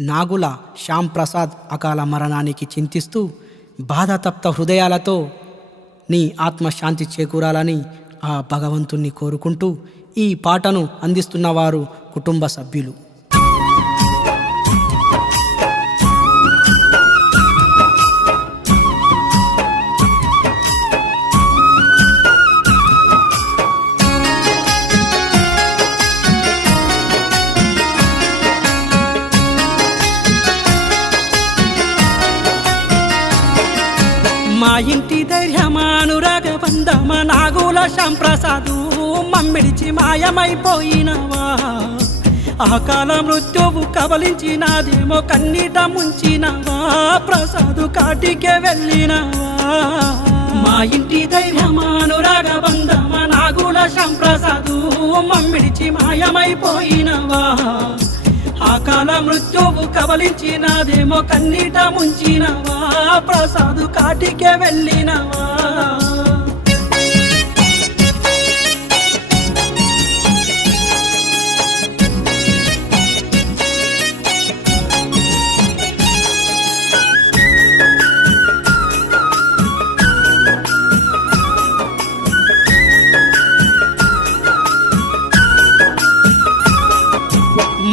నాగుల శ్యామ్ ప్రసాద్ అకాల మరణానికి చింతిస్తూ బాధాతప్త హృదయాలతో నీ ఆత్మశాంతి చేకూరాలని ఆ భగవంతుణ్ణి కోరుకుంటూ ఈ పాటను అందిస్తున్నవారు కుటుంబ సభ్యులు. మా ఇంటి ధైర్యమానురాగ బంధమ నాగుల శ్యామ్ ప్రసాదు మమ్మిడిచి మాయమైపోయినవా. అకాల మృత్యువు కబలించినాదేమో కన్నీట ముంచినవా. ప్రసాదు కాటికే వెళ్ళినవా. మా ఇంటి ధైర్యమానురాగ బంధమ నాగుల శ్యామ్ ప్రసాదు మమ్మిడిచి మాయమైపోయినవా. అకాల మృత్యువు కబలించినాదేమో కన్నీట ముంచినవా. ప్రసాదు కాటికే వెళ్ళినవా.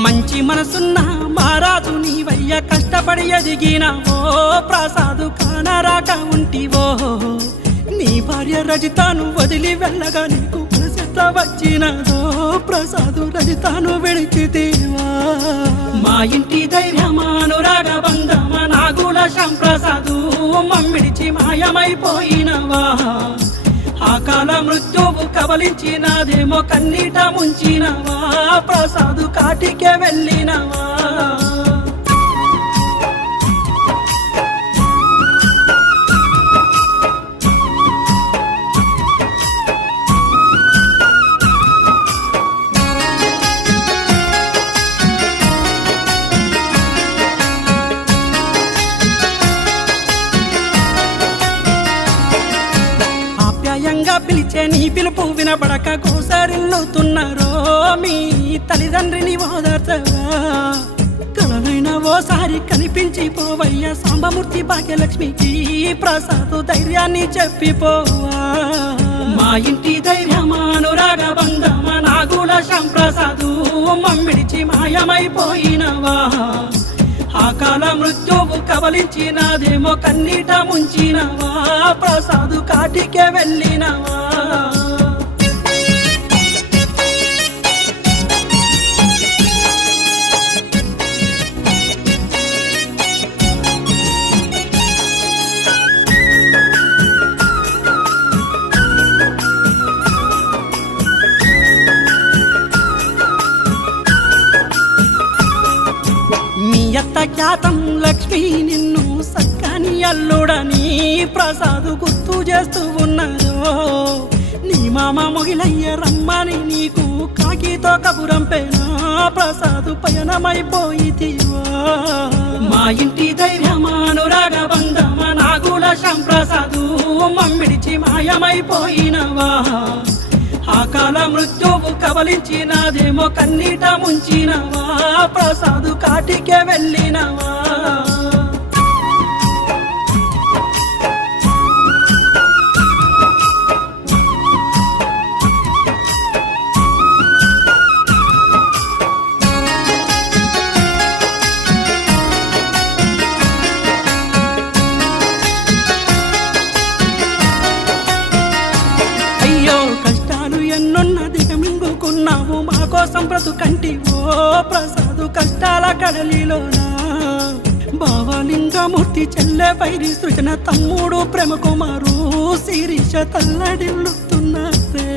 మంచి మనసున్న మహారాజు నీవయ్య కష్టపడి ఎదిగినవో. ప్రసాదు కానరాక ఉంటివో. నీ భార్య రజితాను వదిలి వెళ్ళగా నీకు మనసెట్ల వచ్చినదో. ప్రసాదు రజితాను విడిచితేవా. మా ఇంటి ధైర్యమానురాగ బంధమ నాగుల శ్యామ్ ప్రసాదు మమ్మిడిచి మాయమైపోయినవా. అకాల మృత్యువు కబలించినాదేమో కన్నీట ముంచినవా. ప్రసాదు కాటికే వెళ్ళినవా. పిలిచే నీ పిలుపు వినబడక కోసరిల్లుతున్నారో. మీ తల్లిదండ్రిని ఓదార్చవా. కలనైన ఓసారి కనిపించిపోవయ్య సాంబమూర్తి భాగ్యలక్ష్మికి. ప్రసాదు ధైర్యాన్ని చెప్పిపోవా. మా ఇంటి ధైర్యమానురాగ బంధమ నాగుల శ్యామ్ ప్రసాదు మమ్మిడిచి మాయమైపోయినవా. అకాల మృత్యువు కబలించినాదేమో కన్నీట ముంచినవా. ప్రసాదు కాటికే వెళ్ళినవా. ఖ్యాతం లక్ష్మి నిన్ను సక్కని అల్లుడని ప్రసాదు గుర్తు చేస్తూ ఉన్నారు. నీ మామ మొగిలయ్య రమ్మని నీకు కాకితో కబురంపేనా. ప్రసాదు పయనమైపోయితివా. మా ఇంటి ధైర్యమానురాగ బంధమ నాగుల శ్యామ్ ప్రసాదు మమ్మిడిచి మాయమైపోయినవా. అకాల మృత్యువు కబలించినాదేమో కన్నీట ముంచినవా. ప్రసాదు కాటికే వెళ్ళినవా. ఎన్నున్నదిగమింగుకున్నావు మా కోసం బ్రతుకంటివో. ప్రసాదు కష్టాల కడలిలోనా. భావలింగమూర్తి చెల్లె పైరి సృజన తమ్ముడు ప్రేమ కుమారు శిరీష తల్లడిల్లుతున్నారే.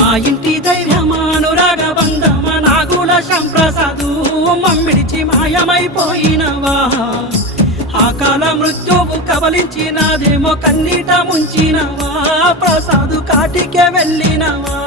మా ఇంటి ధైర్యమానురాగ బంధమ నాగుల శ్యామ్ ప్రసాదు మమ్మిడిచి మాయమైపోయినవా. అకాల మృత్యువు కబలించినాదేమో కన్నీట ముంచినవా. ప్రసాదు కాటికే వెళ్ళినవా.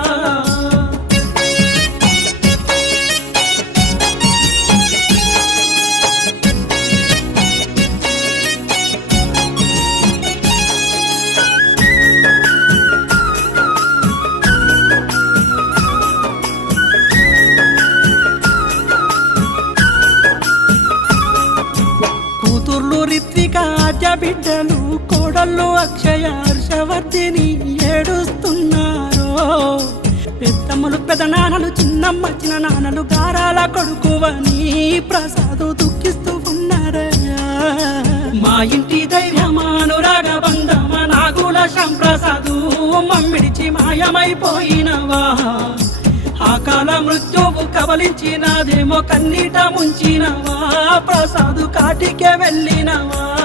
బిడ్డలు కోడళ్ళు అక్షయ హర్షవర్ధిని ఏడుస్తున్నారో. పెద్దమ్మలు పెదనాన్నలు చిన్నమ్మ చిన్న నాన్నలు గారాల కొడుకువని ప్రసాదు దుఃఖిస్తూ ఉన్నారయ్యా. మా ఇంటి ధైర్యమానురాగ బంధమ నాగుల శంప్రసాదు మమ్మిడిచి మాయమైపోయినవా. అకాల మృత్యువు కబలించినదేమో కన్నీట ముంచినవా. ప్రసాదు కాటికే వెళ్ళినవా.